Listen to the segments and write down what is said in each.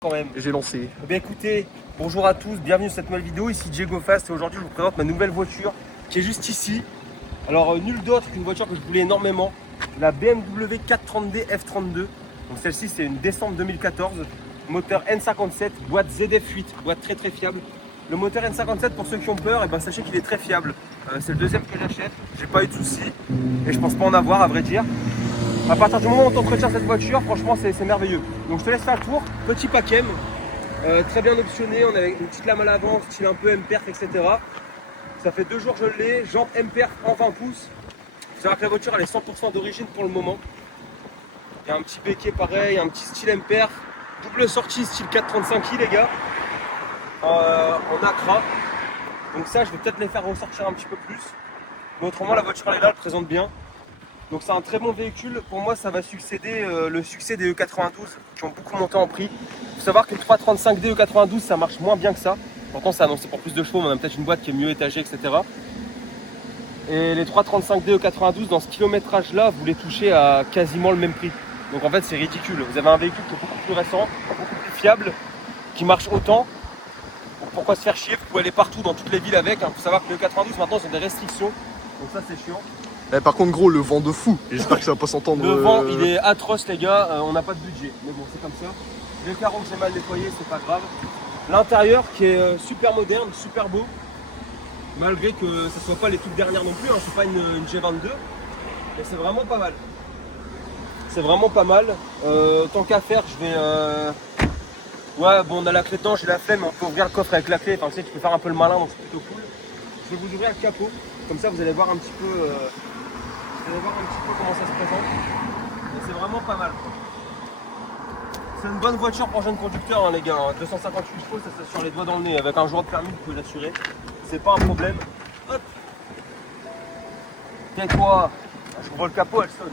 Quand même. J'ai lancé. Eh bien écoutez, bonjour à tous, bienvenue sur cette nouvelle vidéo, ici Diego Fast et aujourd'hui je vous présente ma nouvelle voiture qui est juste ici. Alors nulle d'autre qu'une voiture que je voulais énormément, la BMW 430D F32. Donc celle-ci c'est une décembre 2014, moteur N57, boîte ZF8, boîte très fiable. Le moteur N57 pour ceux qui ont peur, et ben sachez qu'il est très fiable. C'est le deuxième que j'achète, j'ai pas eu de soucis et je pense pas en avoir à vrai dire. À partir du moment où on entretient cette voiture, franchement c'est merveilleux. Donc je te laisse faire un tour, petit paquet, très bien optionné, on a une petite lame à l'avant, style un peu M-Perf, etc. Ça fait 2 jours que je l'ai, jante M-Perf en 20 pouces. Il faut savoir que la voiture elle est 100% d'origine pour le moment. Il y a un petit béquet pareil, un petit style M-Perf, double sortie style 435i les gars, en Acra. Donc ça je vais peut-être les faire ressortir un petit peu plus. Mais autrement la voiture elle est là, elle présente bien. Donc c'est un très bon véhicule, pour moi ça va succéder le succès des E92 qui ont beaucoup monté en prix. Il faut savoir que le 335D E92 ça marche moins bien que ça. Pourtant c'est annoncé pour plus de chevaux, mais on a peut-être une boîte qui est mieux étagée, etc. Et les 335D E92 dans ce kilométrage là, vous les touchez à quasiment le même prix. Donc en fait c'est ridicule, vous avez un véhicule qui est beaucoup plus récent, beaucoup plus fiable, qui marche autant. Donc pourquoi se faire chier, vous pouvez aller partout dans toutes les villes avec. Il faut savoir que les E92 maintenant ils ont des restrictions, donc ça c'est chiant. Eh, par contre gros, le vent de fou. J'espère que ça va pas s'entendre. Le vent il est atroce les gars, on n'a pas de budget. Mais bon c'est comme ça. Les carreaux que j'ai mal nettoyés, c'est pas grave. L'intérieur qui est super moderne, super beau. Malgré que ce ne soit pas les toutes dernières non plus, hein. C'est pas une G22. Mais c'est vraiment pas mal. C'est vraiment pas mal. Tant qu'à faire, je vais... Ouais bon on a la clé dedans, j'ai la flemme, on peut ouvrir le coffre avec la clé. Enfin tu sais tu peux faire un peu le malin donc c'est plutôt cool. Je vais vous ouvrir le capot. Comme ça vous allez voir un petit peu... Vous allez voir un petit peu comment ça se présente. Et c'est vraiment pas mal. C'est une bonne voiture pour jeunes conducteurs hein, les gars. 258 chevaux, ça se sur les doigts dans le nez. Avec un jour de permis, vous pouvez l'assurer. C'est pas un problème. Hop. Tais-toi. Je vois le capot, elle sonne.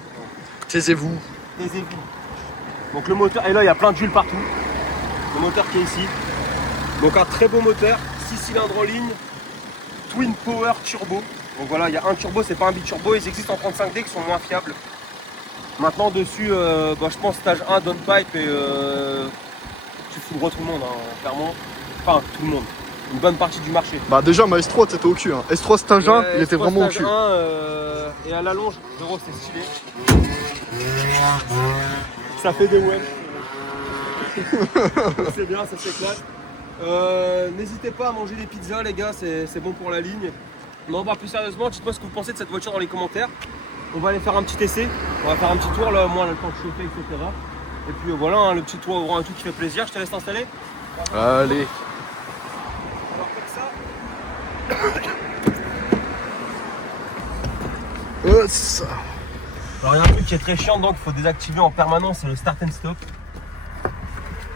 Taisez-vous. Taisez-vous. Donc le moteur, et là il y a plein de d'huile partout. Le moteur qui est ici. Donc un très beau moteur, 6 cylindres en ligne, Twin Power Turbo. Donc voilà, il y a un turbo, c'est pas un biturbo, ils existent en 35D qui sont moins fiables. Maintenant dessus, je pense stage 1 downpipe et tu foudres tout le monde, hein, clairement. Enfin tout le monde, une bonne partie du marché. Bah déjà ma S3 t'étais au cul hein. S3 stage 1, il était vraiment au cul. 1, et à la longe, gros c'est stylé. Ça fait des web. C'est bien, ça s'éclate. N'hésitez pas à manger des pizzas les gars, c'est bon pour la ligne. Non, bah plus sérieusement, dites-moi ce que vous pensez de cette voiture dans les commentaires. On va aller faire un petit essai, on va faire un petit tour là, au moins on a le temps de chauffer, etc. Et puis voilà, hein, le petit tour aura un truc qui fait plaisir, je te laisse t'installer. Allez. Alors comme ça. Ça. Alors il y a un truc qui est très chiant donc il faut désactiver en permanence, c'est le start and stop.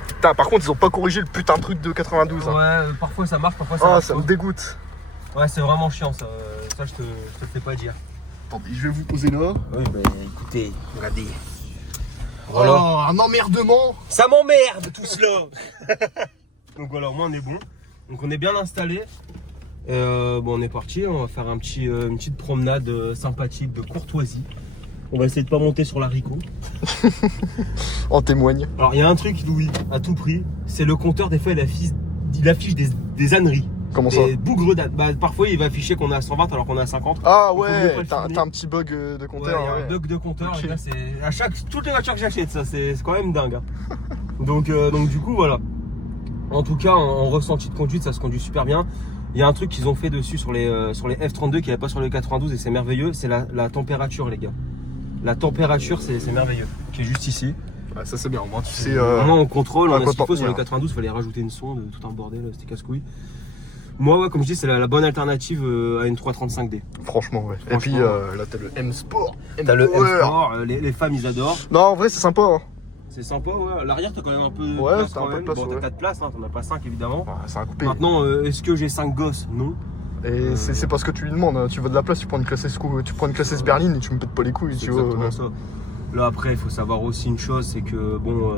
Putain, par contre ils ont pas corrigé le putain de truc de 92 hein. Ouais, parfois ça marche, parfois ça marche. Ah ça me dégoûte. Ouais c'est vraiment chiant ça, ça je te le fais pas dire. Attendez, je vais vous poser là. Oui bah écoutez, regardez. Voilà. Oh, un emmerdement. Ça m'emmerde tout cela. Donc voilà, au moins on est bon. Donc on est bien installé. Bon on est parti, on va faire une petite promenade sympathique de courtoisie. On va essayer de pas monter sur l'haricot. En témoigne. Alors il y a un truc Louis, à tout prix, c'est le compteur des fois il affiche des âneries. Comment ça? Des bougres d'âne. Bah, parfois il va afficher qu'on est à 120 alors qu'on est à 50. Ah ouais, t'as un petit bug de compteur. Ouais, y a un bug de compteur, Okay. et là c'est toutes les voitures que j'achète, ça c'est quand même dingue. Hein. donc du coup voilà. En tout cas en ressenti de conduite ça se conduit super bien. Il y a un truc qu'ils ont fait dessus sur les F32 qu'il n'y avait pas sur les 92 et c'est merveilleux, c'est la température les gars. La température c'est merveilleux, qui est juste ici. Ouais, ça c'est bien, au moins tu sais. Vraiment on contrôle, on a ce qu'il faut sur les tenir. 92, il fallait rajouter une sonde, tout un bordel, c'était casse-couille. Moi ouais comme je dis c'est la bonne alternative à une 335D. Franchement ouais. Franchement, et puis là t'as le M Sport. T'as le M-Sport, les femmes ils adorent. Non en vrai c'est sympa hein. C'est sympa ouais, l'arrière t'as quand même un peu de Ouais, place t'as quand un peu même. de place, Bon t'as ouais. 4 places, hein, t'en as pas 5 évidemment. Ouais, c'est un coupé. Maintenant est-ce que j'ai 5 gosses? Non. Et c'est parce que tu lui demandes, tu veux de la place, tu prends une classe S berline et tu me pètes pas les couilles C'est tu vois. exactement ça. Là après il faut savoir aussi une chose, c'est que bon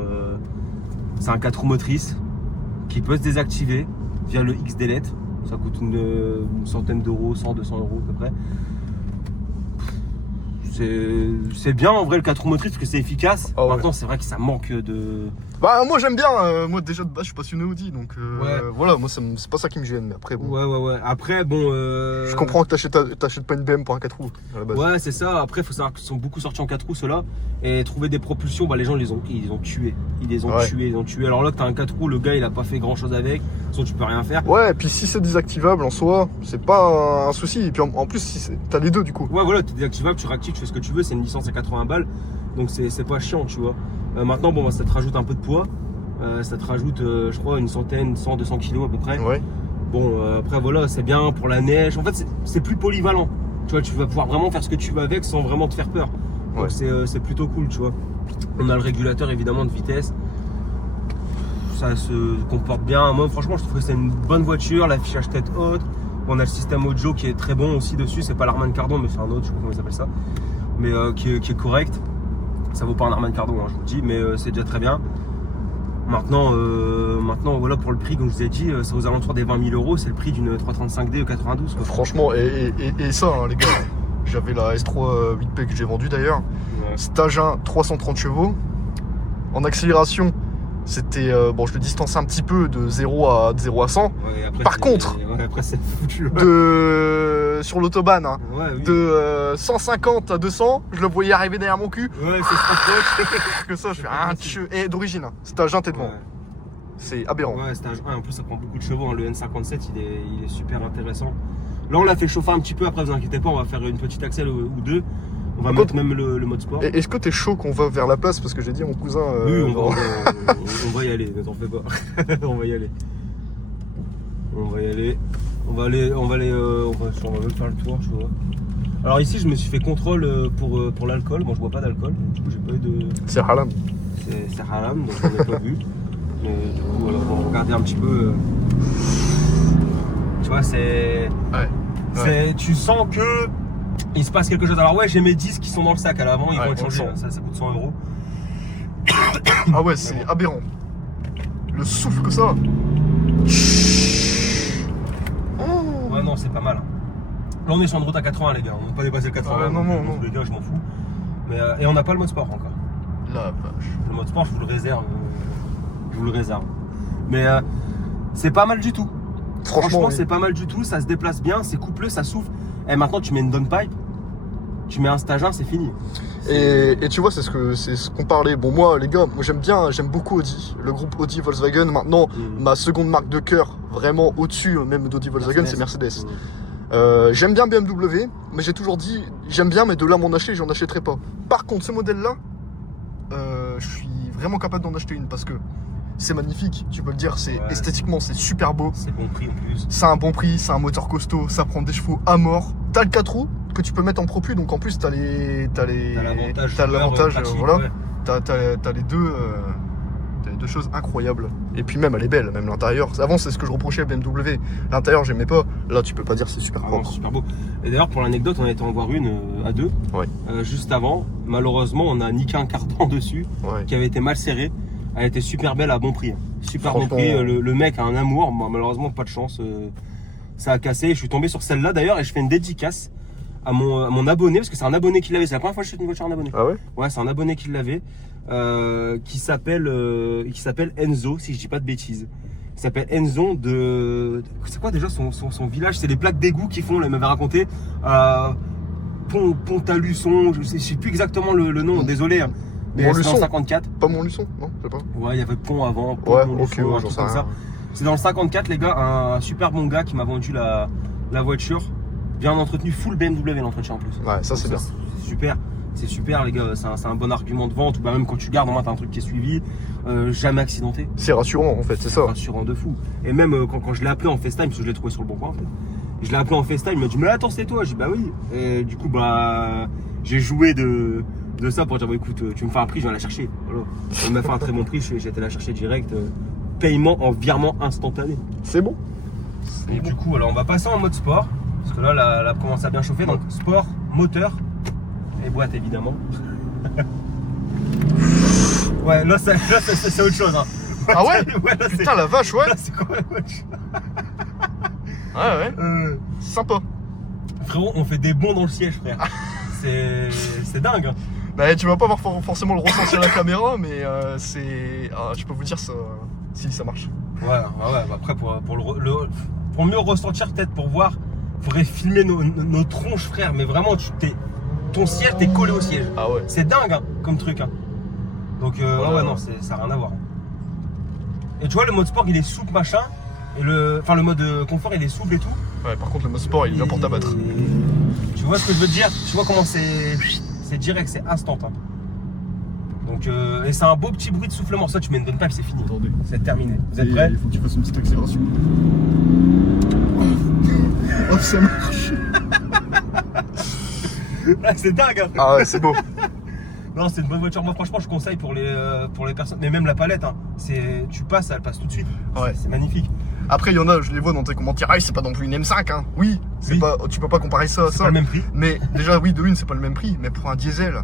c'est un 4 roues motrices qui peut se désactiver via le X-Delete. Ça coûte une centaine d'euros, 100, 200 euros à peu près. C'est bien en vrai le 4 roues motrices parce que c'est efficace. Ah ouais. Maintenant c'est vrai que ça manque Bah moi j'aime bien, moi déjà de base je suis passionné Audi donc voilà, moi c'est pas ça qui me gêne, mais après bon. Ouais. Après bon. Je comprends que t'achètes pas une BM pour un 4 roues à la base. Ouais, c'est ça. Après, faut savoir qu'ils sont beaucoup sortis en 4 roues ceux-là. Et trouver des propulsions, bah les gens ils les ont tués. Ils les ont tués. Alors là que t'as un 4 roues, le gars il a pas fait grand chose avec. De toute façon tu peux rien faire. Ouais, et puis si c'est désactivable en soi, c'est pas un souci. Et puis en plus, si t'as les deux du coup. Ouais, voilà, t'es désactivable, tu réactives, tu fais ce que tu veux. C'est une licence à 80 balles. Donc c'est pas chiant, tu vois. Maintenant, bon, bah, ça te rajoute un peu de poids. Ça te rajoute, je crois, une centaine, 100, 200 kilos à peu près. Ouais. Bon, après, voilà, c'est bien pour la neige. En fait, c'est plus polyvalent. Tu vois, tu vas pouvoir vraiment faire ce que tu veux avec sans vraiment te faire peur. Donc, c'est plutôt cool, tu vois. On a le régulateur, évidemment, de vitesse. Ça se comporte bien. Moi, franchement, je trouve que c'est une bonne voiture. L'affichage tête haute. On a le système audio qui est très bon aussi dessus. C'est pas l'Harman Kardon, mais c'est un autre, je sais pas comment il s'appelle ça. Mais qui est correct. Ça vaut pas un Harman Kardon, hein, je vous le dis, mais c'est déjà très bien. Maintenant, voilà, pour le prix, comme je vous ai dit, c'est aux alentours des 20 000 euros. C'est le prix d'une 335D 92. Quoi. Franchement, et ça, hein, les gars, j'avais la S3 8P que j'ai vendue d'ailleurs. Ouais. Stage 1, 330 chevaux. En accélération, c'était, bon, je le distançais un petit peu de 0 à 100. Ouais, après, Par contre, après c'est foutu. sur l'autobahn, hein, Ouais, oui. de 150 à 200, je le voyais arriver derrière mon cul. Ouais, c'est trop proche. Que ça, je fais un tchou. Et d'origine, hein, stage 1, t'es devant. Ouais. C'est aberrant. Ouais, stage 1, en plus ça prend beaucoup de chevaux, hein. Le N57 il est super intéressant. Là on l'a fait chauffer un petit peu, après vous inquiétez pas, on va faire une petite accel ou deux. On va mettre même le mode sport. Est-ce que t'es chaud qu'on va vers la place? Parce que j'ai dit à mon cousin. Oui, on va y aller, ne t'en fais pas. On va y aller. On va même faire le tour, je vois. Alors ici je me suis fait contrôle pour l'alcool. Bon, je bois pas d'alcool, du coup j'ai pas eu de. C'est haram. C'est haram, donc j'en ai pas vu. Mais du coup, voilà, on va regarder un petit peu. Tu vois, c'est. Ouais. Tu sens que il se passe quelque chose. Alors, ouais, j'ai mes disques qui sont dans le sac à l'avant, ils vont être on le changés. sent. Ça coûte 100 euros. Ah ouais, c'est aberrant. Le souffle que ça. Ouais, non, c'est pas mal. Hein. Là, on est sur une route à 80, les gars. On n'a pas dépassé le 80. non. Les gars, je m'en fous. Mais, et on n'a pas le mode sport encore. La vache. Le mode sport, je vous le réserve. Mais c'est pas mal du tout. Franchement, oui. c'est pas mal du tout. Ça se déplace bien, c'est couplé, ça souffle. Et maintenant, tu mets une downpipe, tu mets un stage 1, c'est fini. Et tu vois, c'est ce qu'on parlait. Bon, moi, les gars, moi j'aime beaucoup Audi. Le groupe Audi Volkswagen. Maintenant, ma seconde marque de cœur, vraiment au-dessus même d'Audi Volkswagen, c'est Mercedes. J'aime bien BMW, mais j'ai toujours dit, j'aime bien, mais de là m'en acheter, j'en achèterai pas. Par contre, ce modèle-là, je suis vraiment capable d'en acheter une parce que c'est magnifique, tu peux le dire, esthétiquement c'est super beau. C'est bon prix en plus. C'est un bon prix, c'est un moteur costaud, ça prend des chevaux à mort. T'as le 4 roues que tu peux mettre en propu, donc en plus t'as l'avantage, voilà. Ouais. T'as les deux choses incroyables. Et puis même elle est belle, même l'intérieur. Avant c'est ce que je reprochais à BMW. L'intérieur j'aimais pas. Là tu peux pas dire c'est super propre. C'est super beau. Et d'ailleurs pour l'anecdote on a été en voir une à deux. Ouais. Juste avant. Malheureusement on a niqué un cardan dessus qui avait été mal serré. Elle était super belle à bon prix. Super bon prix. Le mec a un amour. Moi, malheureusement, pas de chance. Ça a cassé. Je suis tombé sur celle-là d'ailleurs et je fais une dédicace à mon abonné parce que c'est un abonné qui l'avait. C'est la première fois que je fais une voiture à un abonné. Ah ouais? Ouais, c'est un abonné qui l'avait. Qui s'appelle Enzo, si je dis pas de bêtises. Il s'appelle Enzo de. C'est quoi déjà son village? C'est les plaques d'égout qu'ils font. Là, il m'avait raconté. Pont-à-Luçon. Je sais plus exactement le nom. Désolé. Hein. Mais c'est dans le 54. Pas Montluçon, non? C'est pas. Ouais, il y avait Pont avant. Ouais, Montluçon, ok, un truc comme ça. C'est dans le 54, les gars. Un super bon gars qui m'a vendu la voiture. Bien entretenu, full BMW l'entretien en plus. Ouais, ça c'est bien. C'est super. C'est super, les gars. C'est un bon argument de vente. Ou bah, même quand tu gardes, au moins, t'as un truc qui est suivi. Jamais accidenté. C'est rassurant en fait, c'est ça. Rassurant de fou. Et même quand je l'ai appelé en FaceTime, parce que je l'ai trouvé sur le bon coin en fait. Je l'ai appelé en FaceTime, il m'a dit mais attends c'est toi. J'ai dit bah oui. Et du coup bah j'ai joué de ça pour dire bah, écoute tu me fais un prix, je viens la chercher. Voilà. Il m'a fait un très bon prix, j'ai été la chercher direct. Paiement en virement instantané. C'est bon. Et du coup alors on va passer en mode sport. Parce que là la commence à bien chauffer. Donc sport, moteur et boîte évidemment. Ouais là c'est autre chose hein. Ah ouais, ouais là, putain la vache ouais. Là, c'est quand même autre chose. Ouais. Sympa. Frérot, on fait des bonds dans le siège, frère. C'est dingue. Hein. Bah, tu vas pas avoir forcément le ressenti à la caméra, mais je peux vous dire ça, si ça marche. Ouais, bah après pour mieux ressentir, peut-être pour voir, faudrait filmer nos tronches, frère. Mais vraiment, ton siège, t'es collé au siège. Ah ouais. C'est dingue hein, comme truc. Hein. Donc ouais, non, ça n'a rien à voir. Et tu vois, le mode sport, il est souple, machin. Et le mode confort, il est souple et tout. Ouais, par contre, le mode sport, il est bien pour t'abattre. Tu vois ce que je veux te dire? Tu vois comment c'est direct, c'est instant. Hein. Donc, et c'est un beau petit bruit de soufflement. Ça, tu mets une bonne pipe, c'est fini. Attendez. C'est terminé. Vous êtes prêts? Il faut que tu fasses une petite accélération. Oh, ça marche. Ah, c'est dingue. Hein. Ah ouais, c'est beau. Non, c'est une bonne voiture. Moi, franchement, je conseille pour les personnes. Mais même la palette, hein, tu passes, elle passe tout de suite. Ouais. C'est magnifique. Après, il y en a, je les vois dans tes commentaires, ah, c'est pas non plus une M5, hein. Oui, Oui. tu peux pas comparer ça à C'est ça. pas le même prix. Mais déjà, oui, de une, c'est pas le même prix, mais pour un diesel,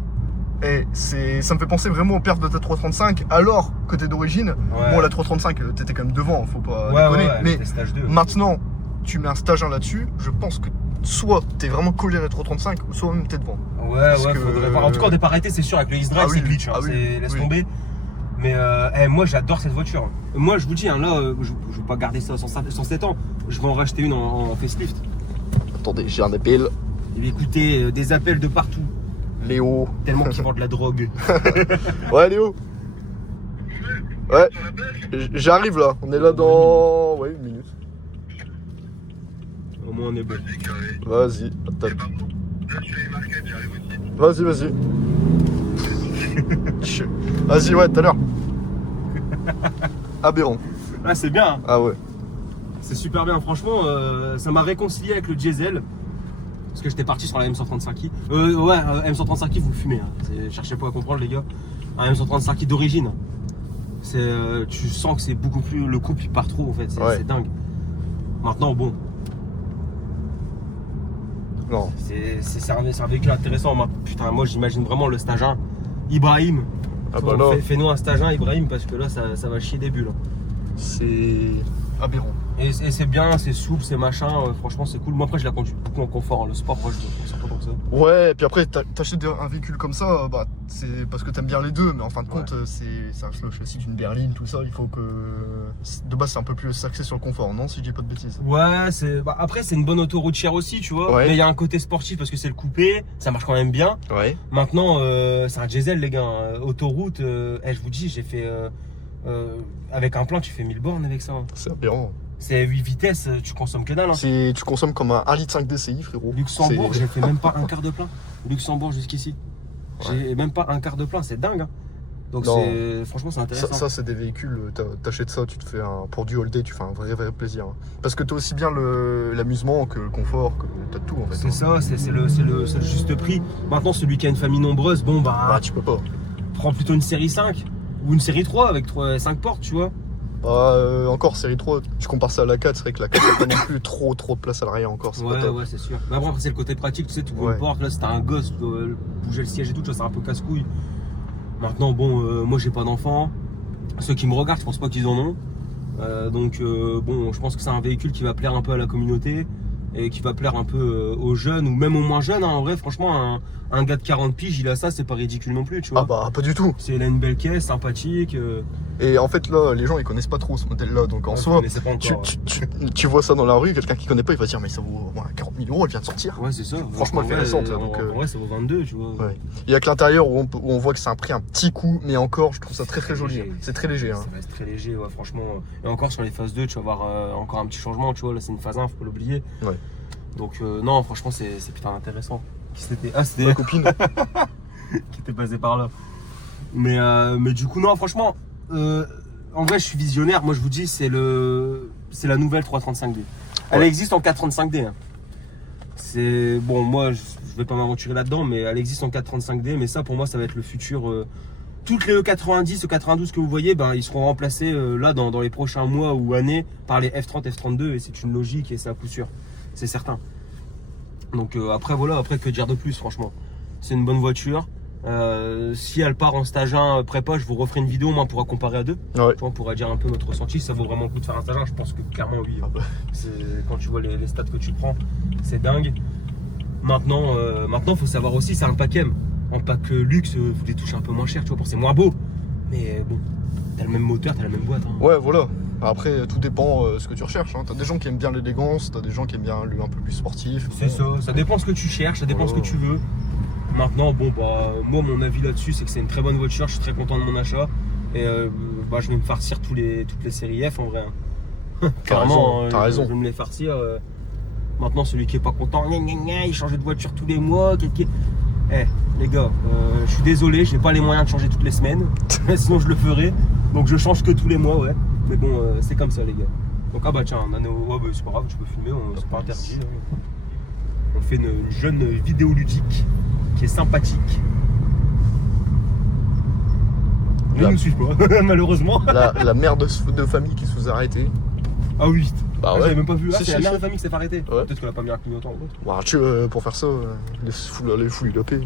ça me fait penser vraiment aux perfs de ta 335, alors que t'es d'origine. Ouais. Bon, la 335, t'étais quand même devant, faut pas Ouais, déconner. ouais, mais stage 2. maintenant, tu mets un stage 1 là-dessus, je pense que soit t'es vraiment collé à la 335, ou soit même t'es devant. Ouais, faudrait voir. En tout cas, au départ arrêté, c'est sûr, avec le X-Drive, Ah oui, c'est glitch. Hein, ah oui, laisse oui. tomber. Mais moi, j'adore cette voiture. Moi, je vous dis, hein, là, je vais pas garder ça 107 ans. Je vais en racheter une en facelift. Attendez, j'ai un appel. Et écoutez, des appels de partout. Léo. Tellement qu'ils vendent de la drogue. Ouais, Léo. Ouais, j'arrive là. On est là dans. Ouais, une minute. Au moins, on est bon. Vas-y, attends. Vas-y. Vas-y, ouais, tout à l'heure. Aberrant. Ah, c'est bien. Hein. Ah ouais. C'est super bien. Franchement, ça m'a réconcilié avec le diesel. Parce que j'étais parti sur la M135i. M135i, vous le fumez. Hein. Cherchez pas à comprendre, les gars. Un M135i d'origine. Tu sens que c'est beaucoup plus. Le couple, il part trop, en fait. C'est dingue. Maintenant, bon. Non. C'est un véhicule intéressant. Putain, moi, j'imagine vraiment le stage 1. Ibrahim. Ah bah là. Fais-nous un stage 1, Ibrahim, parce que là, ça va chier des bulles. C'est aberrant. Et c'est bien, c'est souple, c'est machin, franchement c'est cool. Moi après je la conduis beaucoup en confort, hein. Le sport moi je ne sens pas comme ça. Ouais, et puis après t'achètes un véhicule comme ça, bah c'est parce que t'aimes bien les deux, mais en fin de compte c'est le châssis d'une berline, tout ça, il faut que de base c'est un peu plus axé sur le confort, non, si je dis pas de bêtises. Ouais, après c'est une bonne autoroutière aussi, tu vois. Ouais. Mais il y a un côté sportif parce que c'est le coupé, ça marche quand même bien. Ouais. Maintenant c'est un diesel les gars, hein. Autoroute, je vous dis j'ai fait avec un plein tu fais 1000 bornes avec ça. Hein. C'est aberrant. C'est 8 vitesses, tu consommes que dalle. Hein. Tu consommes comme un 1,5 litre DCI, frérot. Luxembourg, j'ai fait même pas un quart de plein. Luxembourg jusqu'ici. J'ai même pas un quart de plein, c'est dingue. Hein. Donc franchement c'est intéressant. Ça c'est des véhicules, t'achètes ça, tu te fais pour du all day, tu fais un vrai plaisir. Hein. Parce que t'as aussi bien l'amusement que le confort, que t'as tout en fait. C'est ça, c'est le juste prix. Maintenant celui qui a une famille nombreuse, bon bah tu peux pas. Prends plutôt une série 5 ou une série 3 avec 5 portes, tu vois. Encore série 3, tu compares ça à la 4, c'est vrai que la 4 n'a pas non plus trop de place à l'arrière encore. Ouais, c'est sûr. Mais après c'est le côté pratique, tu sais, tu vois une porte, là si t'as un gosse, tu dois bouger le siège et tout, tu vois, c'est un peu casse-couille. Maintenant, bon, moi j'ai pas d'enfants. Ceux qui me regardent, je pense pas qu'ils en ont. Donc, bon, je pense que c'est un véhicule qui va plaire un peu à la communauté et qui va plaire un peu aux jeunes ou même aux moins jeunes. Hein. En vrai, franchement, un gars de 40 piges, il a ça, c'est pas ridicule non plus, tu vois. Ah bah, pas du tout. Il a une belle caisse, sympathique. Et en fait, là, les gens ils connaissent pas trop ce modèle-là. Donc en soi, tu vois ça dans la rue, quelqu'un qui connaît pas, il va se dire, mais ça vaut 40 000 €, elle vient de sortir. Ouais, c'est ça. Franchement, elle est récente. En vrai, ça vaut 22, tu vois. Ouais. Il y a que l'intérieur où on voit que c'est un prix un petit coup, mais encore, je trouve ça très joli. C'est très léger. Hein. Ça reste très léger, ouais, franchement. Et encore sur les phases 2, tu vas voir encore un petit changement, tu vois. Là, c'est une phase 1, faut pas l'oublier. Ouais. Donc, non, franchement, c'est putain intéressant. C'était ma copine qui était passée par là. Mais du coup, non, franchement, en vrai, je suis visionnaire. Moi, je vous dis, c'est la nouvelle 335D. Elle existe en 435D. Hein. C'est bon, moi, je vais pas m'aventurer là-dedans, mais elle existe en 435D. Mais ça, pour moi, ça va être le futur. Toutes les E90, E92 que vous voyez, ben, ils seront remplacés là dans les prochains mois ou années par les F30, F32. Et c'est une logique et c'est à coup sûr. C'est certain. Donc après voilà, après que dire de plus, franchement. C'est une bonne voiture. Si elle part en stage 1 prépa, je vous referai une vidéo, moi, on pourra comparer à deux. Ouais. On pourra dire un peu notre ressenti. Ça vaut vraiment le coup de faire un stage 1. Je pense que clairement oui. Quand tu vois les stats que tu prends, c'est dingue. Maintenant, faut savoir aussi, c'est un pack M. en pack luxe, vous les touchez un peu moins cher, tu vois, pour c'est moins beau. Mais bon, t'as le même moteur, t'as la même boîte. Hein. Ouais, voilà. Après, tout dépend ce que tu recherches. Hein. T'as des gens qui aiment bien l'élégance, t'as des gens qui aiment bien le un peu plus sportif. C'est ça dépend ce que tu cherches, ça dépend ce que tu veux. Maintenant, bon, bah, moi, mon avis là-dessus, c'est que c'est une très bonne voiture, je suis très content de mon achat. Et bah, je vais me farcir toutes les séries F en vrai. Hein. Carrément, t'as raison. Je vais me les farcir. Maintenant, celui qui est pas content, il change de voiture tous les mois. Eh, les gars, je suis désolé, j'ai pas les moyens de changer toutes les semaines. Sinon, je le ferais. Donc, je change que tous les mois, ouais. Mais bon, c'est comme ça, les gars. Donc, ah bah tiens, ouais, bah, c'est pas grave, tu peux filmer, c'est pas interdit. Hein. On fait une jeune vidéo ludique qui est sympathique. Mais ils nous suivent pas, malheureusement. La mère de famille qui se faisait arrêter. Ah oui, bah ouais. J'avais même pas vu. Si, C'est la mère de famille qui s'est fait arrêter. Ouais. Peut-être qu'elle a pas mis un clignotant ou autre. Ouais, pour faire ça, les fouilles la paix.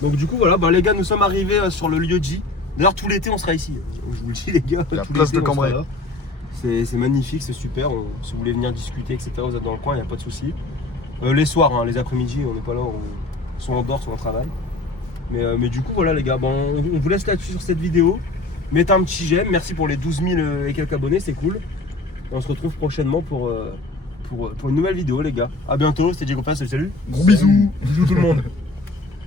Donc du coup voilà, bah, les gars, nous sommes arrivés sur le lieu J. D'ailleurs tout l'été on sera ici. Je vous le dis les gars, La tout place l'été, de Cambrai. C'est magnifique, c'est super. Si vous voulez venir discuter, etc., vous êtes dans le coin, il n'y a pas de souci. Les soirs, hein, les après-midi, on n'est pas là, soit on dort, soit on travaille. Mais du coup voilà les gars, bon, on vous laisse là-dessus sur cette vidéo. Mettez un petit j'aime, merci pour les 12 000 et quelques abonnés, c'est cool. Et on se retrouve prochainement pour une nouvelle vidéo les gars. A bientôt, c'était Diego Fast, salut. Gros bisous. Bisous tout le monde.